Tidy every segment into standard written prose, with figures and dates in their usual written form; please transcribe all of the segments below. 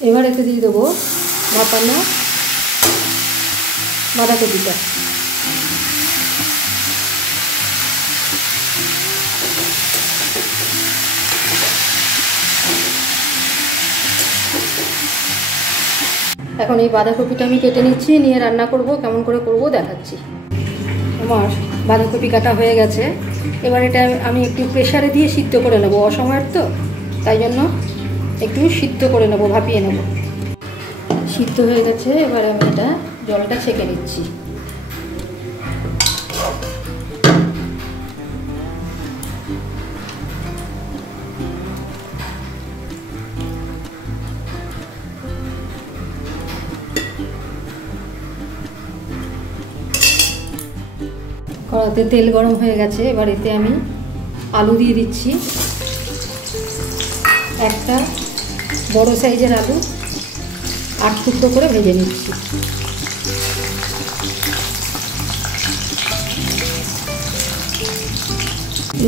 এবার এতে দিয়ে দেবো ভাপানো বাঁধাকপিটা। এখন এই বাঁধাকপিটা আমি কেটে নিচ্ছি, নিয়ে রান্না করব। কেমন করে করব দেখাচ্ছি। আমার বাঁধাকপি কাটা হয়ে গেছে। এবার এটা আমি একটু প্রেসারে দিয়ে সিদ্ধ করে নেবো, অসময়ের তো, তাই জন্য একটু সিদ্ধ করে নেবো, ভাপিয়ে নেব। সিদ্ধ হয়ে গেছে, এবার আমি এটা জলটা ছেঁকে নিচ্ছি। কড়াতে তেল গরম হয়ে গেছে, এবার এতে আমি আলু দিয়ে দিচ্ছি। একটা বড় সাইজের আলু 8 টুকরো করে ভেজে নিচ্ছি।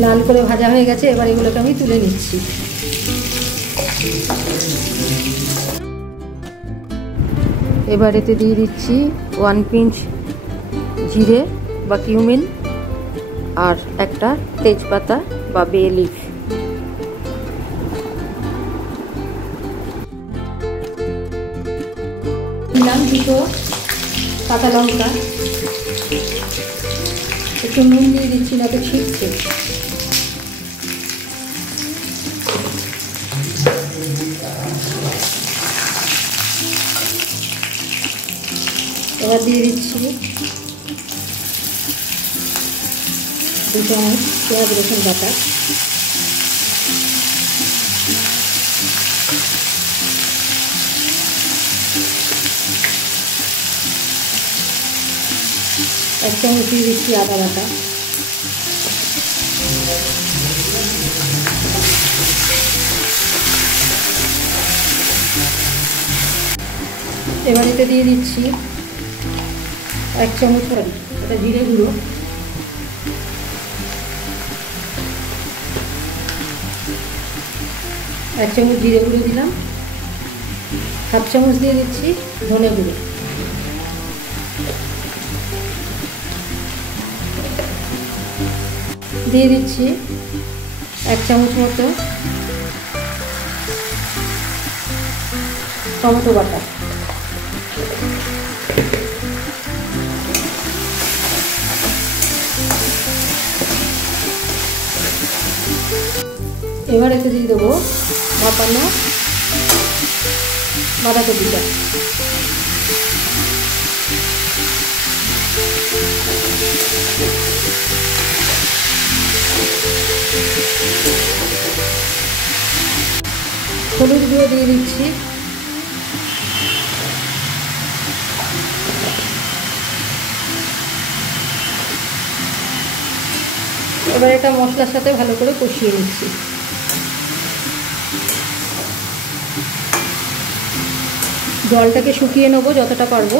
লাল করে ভাজা হয়ে গেছে, এবার এগুলোকে আমি তুলে নিচ্ছি। এবার এতে দিয়ে দিচ্ছি 1 পিঞ্চ জিরে বা কিউমিন আর একটা তেজপাতা বা বে লিফ। দিলাম 2 কাঁচা লঙ্কা, একটু নুন দিয়ে দিচ্ছি, না তো ছিটছে। এবার দিয়ে দিচ্ছি 2 চামচ পেঁয়াজ রসুন বাটা। এক চামচ দিয়ে দিচ্ছি আদা বাটা। এবার এতে দিয়ে দিচ্ছি 1 চামচ এটা জিরে গুঁড়ো, 1 চামচ জিরে গুঁড়ো দিলাম। 1/2 চামচ দিয়ে দিচ্ছি ধনে গুঁড়ো। দিয়ে দিচ্ছি 1 চামচ মতো টমেটো বাটা। এবার এতে দিয়ে দেবো ভাপানো বাঁধাকপিটা। হলুদ গুঁড়ো দিয়ে দিচ্ছি। এবার এটা মশলার সাথে ভালো করে কষিয়ে নিচ্ছি। জলটাকে শুকিয়ে নেবো যতটা পারবো।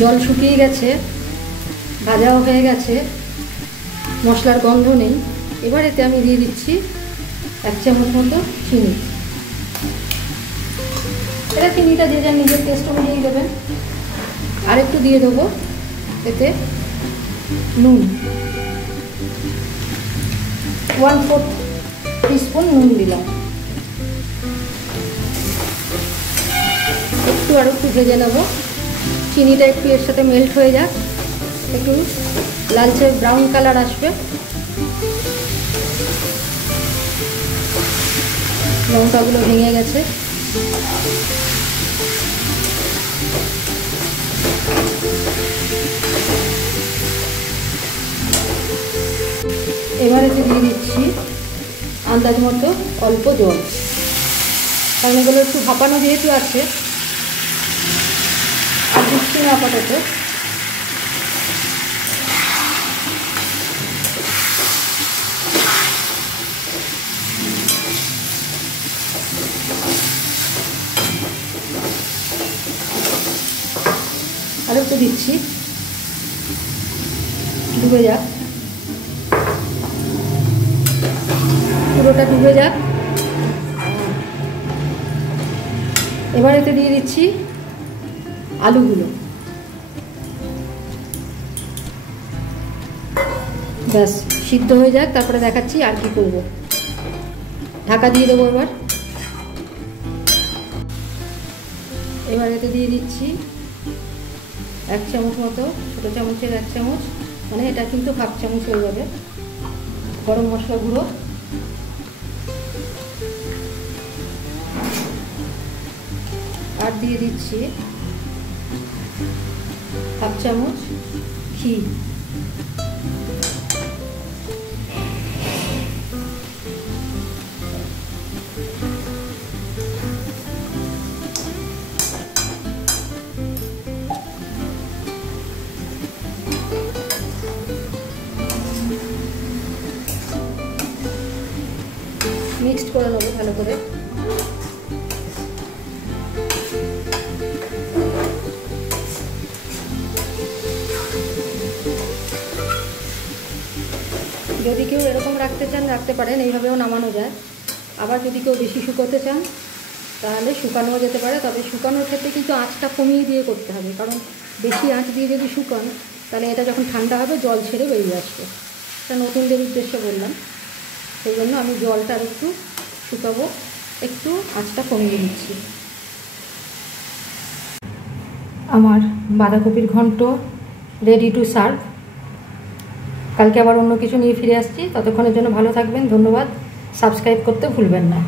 জল শুকিয়ে গেছে, ভাজাও হয়ে গেছে, মশলার গন্ধ নেই। এবার এতে আমি দিয়ে দিচ্ছি 1 চামচ মতো চিনি। এটা চিনিটা যে যার নিজের টেস্ট অনুযায়ী দেবেন। আর একটু দিয়ে দেবো এতে নুন, 1/4 টিস্পুন নুন দিলাম। আর একটু ভেজে নেব। চিনিটা একটু এর সাথে মেল্ট হয়ে যাক, একটু লালচে ব্রাউন কালার আসবে। লঙ্কাগুলো ভেঙে গেছে। এবারে দিয়ে দিচ্ছি আন্দাজ মতো অল্প জল, কারণ এগুলো একটু ভাপানো যেহেতু আছে। আর দিচ্ছি না আপাতত। একটু দিচ্ছি, ডুবে যাক, পুরোটা ডুবে যাক। এবার এতে দিয়ে দিচ্ছি আলুগুলো। ব্যাস সিদ্ধ হয়ে যাক, তারপরে দেখাচ্ছি আর কি করব। ঢাকা দিয়ে দেবো। এবার এতে দিয়ে দিচ্ছি 1 চামচ মতো, ছোটো চামচের 1 চামচ, মানে এটা কিন্তু হাফ চামচ হয়ে যাবে, গরম মশলা গুঁড়ো। আর দিয়ে দিচ্ছি হাফ চামচ ঘি। মিক্সড করে নেবো ভালো করে। যদি কেউ এরকম রাখতে চান রাখতে পারেন, এইভাবেও নামানো যায়। আবার যদি কেউ বেশি শুকোতে চান তাহলে শুকানোও যেতে পারে, তবে শুকানোর ক্ষেত্রে কিন্তু আঁচটা কমিয়ে দিয়ে করতে হবে, কারণ বেশি আঁচ দিয়ে যদি শুকান তাহলে এটা যখন ঠান্ডা হবে জল ছেড়ে বেরিয়ে আসবে। এটা নতুনদের উদ্দেশ্যে বললাম, সেই জন্য আমি জলটা আর একটু শুকাবো, একটু আঁচটা কমিয়ে দিচ্ছি। আমার বাঁধাকপির ঘন্ট রেডি টু সার্ভ। কালকে আবার অন্য কিছু নিয়ে ফিরে আসছি, ততক্ষণের জন্য ভালো থাকবেন, ধন্যবাদ। সাবস্ক্রাইব করতে ভুলবেন না।